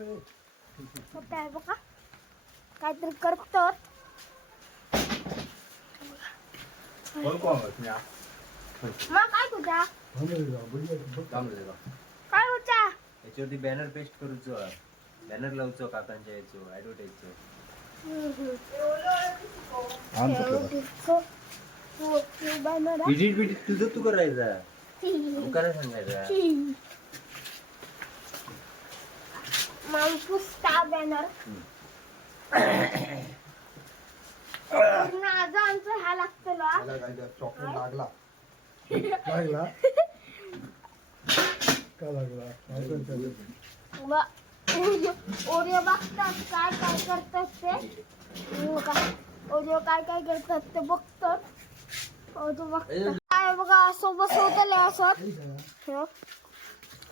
होत आहे बघा काहीतरी होत मग काय तुझ्या? काय होत्या याच्यावरती बॅनर पेस्ट करूचो बॅनर लावचो काकांच्या याचो ऍडव्हर्टाईजचो एडिट बिडिट तुझं तू करायचा. तुका सांगायचा. पुस्ता बॅनर माझा आमचा हा. लागतो चॉकलेट लागला? लागला? का लागला? काय पण ओरिओ बघतात काय काय करतात ते. ओरिओ काय काय करतात ते बघतात. ओरिओ बघतात. काय बघा सोबत होतले असत हो.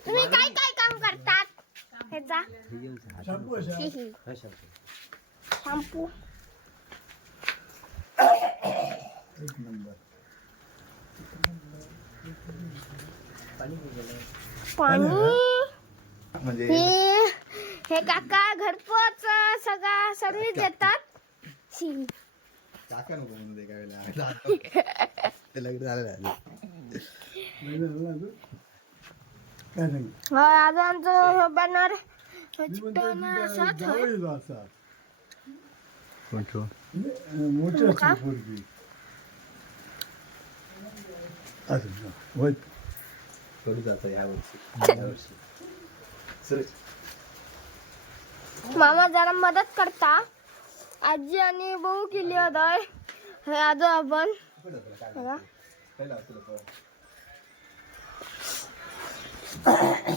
तुम्ही काय काय काम करतात ह्याचा शॅम्पू पाणी. म्हणजे हे हे काका घरपोच सगळा सर्विस देतात. काका नको म्हणून एका वेळेला लग्न झालेलं आहे काय सांग हा, आज आमचं बॅनर चिकटवून असत असा. मोठी का? असते पोरगी. असं ना. होय. करू जातो ह्या वर्षी. ह्या वर्षी. सुरेश. मामा जरा मदत करता. आजी आणि भाऊ केली होता हे आज आपण. बघा.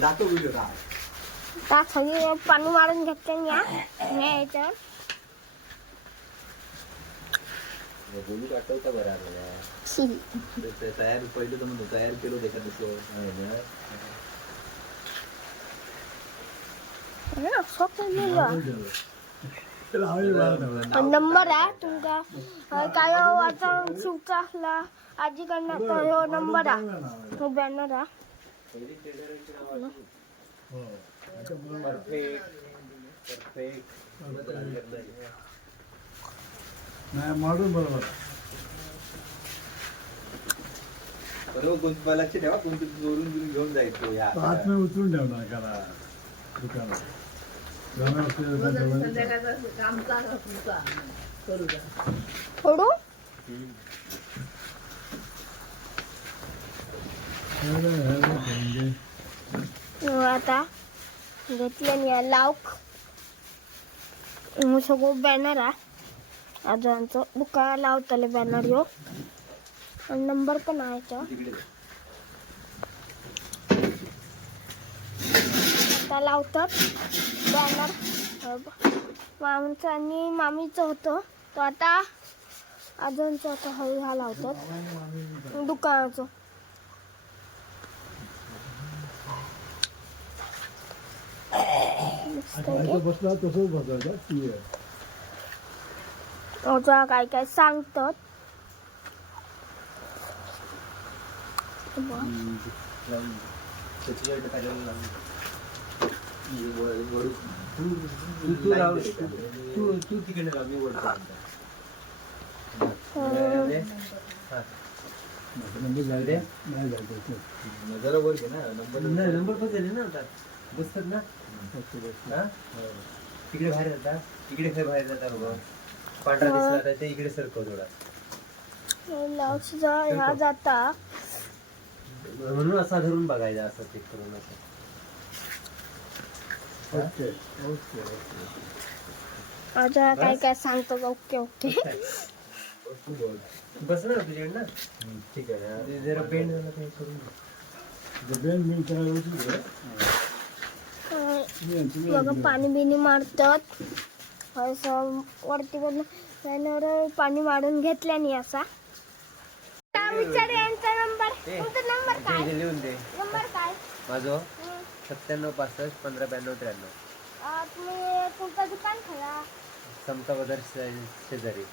दाखव व्हिडिओ त्या खाली पाणी मारून घेतले या हे याच्यावर बोलू आठवता बरं आपल्याला शी. ते तयार पहिलं तर म्हणतो तयार केलो त्याच्या दुसरं हे असं केलेलं. त्याला हवी मारत हा नंबर आहे तुमचा काय वाचन शिवचा असला तर हो नंबर आहे हो बॅनर आहे परफेक्ट परफेक्ट नाही मारून बरोबर बरोबर कोणती लक्ष ठेवा कोणती जोरून घेऊन जायचो या हात मी उचलून ठेवणार करा दुकानात जमा असते तर जवळ- फोडू आता घेतलं या लावक. मग सगळं बॅनर आहे. आजोबांचं बुका लावतले बॅनर यो. आणि नंबर पण आहे आता लावतात. बॅनर मामीचं आणि मामीचं होतं. तो आता आजोबांचं आता हळू हा लावतात. दुकानाचं. अजून काय काय सांगतात. त्याच्यासाठी तू तू तू तू तिकडे लाव मी जरा वर घे ना नंबर नाही नंबर पण झाले ना आता बसतात ना तिकडे बाहेर जातात तिकडे काय बाहेर जाता. बघ पांढरा दिसला तर ते इकडे सरकव थोडा जाता म्हणून असा धरून बघायचा असं चेक करून असं. ओके ओके अजून काय काय सांगतो ओके ओके. बसणार ना? ठीक आहे जरा झालं काही करून मी पाणी बिणी मारतात. असं वरती पण त्यावर पाणी मारून घेतल्याने असा. काय विचार यांचा नंबर? तुमचा नंबर काय? नंबर माझं. सत्त्याण्णव पासष्ट पंधरा ब्याण्णव त्र्याण्णव. अं, तुम्ही तुमचं दुकान समता बदर शेजारी.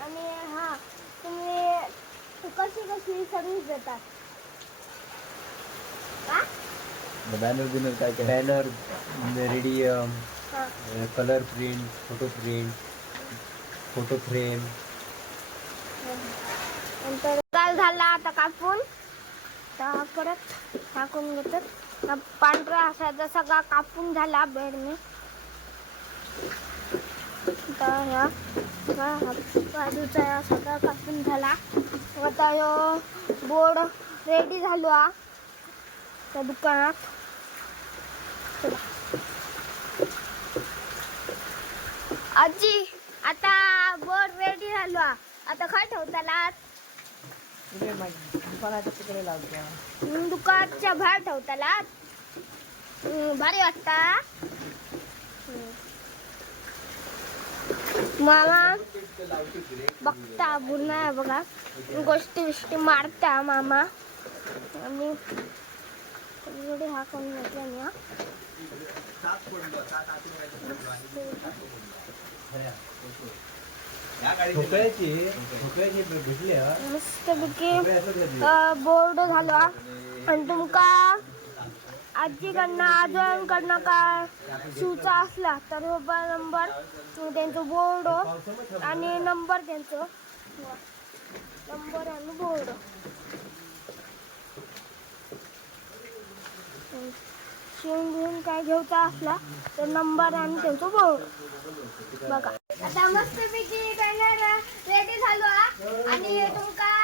आणि हा तुम्ही कशी कशी सर्विस देतात? का बॅनर बिनर काय काय? बॅनर रेडियम हा. Colour print photo print photo frame नंतर काल झाला आता कापून तर परत टाकून घेतात. पांढरा असा सगळा कापून झाला बेडने. तर ह्या बाजूचा सगळा कापून झाला. आता ह्यो बोर्ड रेडी झालो हा. त्या दुकानात. आजी आता बोर्ड रेडी झालो हा. आता काय ठेवताला तिकडे लावतो हम्म, दुकानच्या बाहेर ठेवताला हम्म, भारी वाटता हम्म. मामा बघता पुन्हा बघा. गोष्टी बिष्टी मारता मामा. आणि एवढे हा. कोण म्हटलं नाही हा. ठोकळ्याची ठोकळ्याची भेटली हा. मस्तपैकी ठोकळे असतात का ते? बोर्ड झालो हा. आणि तुमका आजीकडनं आजोळ्यांकडनं काय शिवचा असला तर बाबा नंबर त्यांचं बोर्ड आणि नंबर त्यांचं नंबर आणि बोर्ड शिवून घेऊन काय घ्यायचा असला तर नंबर आणि त्यांचं बोर्ड बघा आता मस्तपैकी बॅनर रेडी झालो आणि तुमका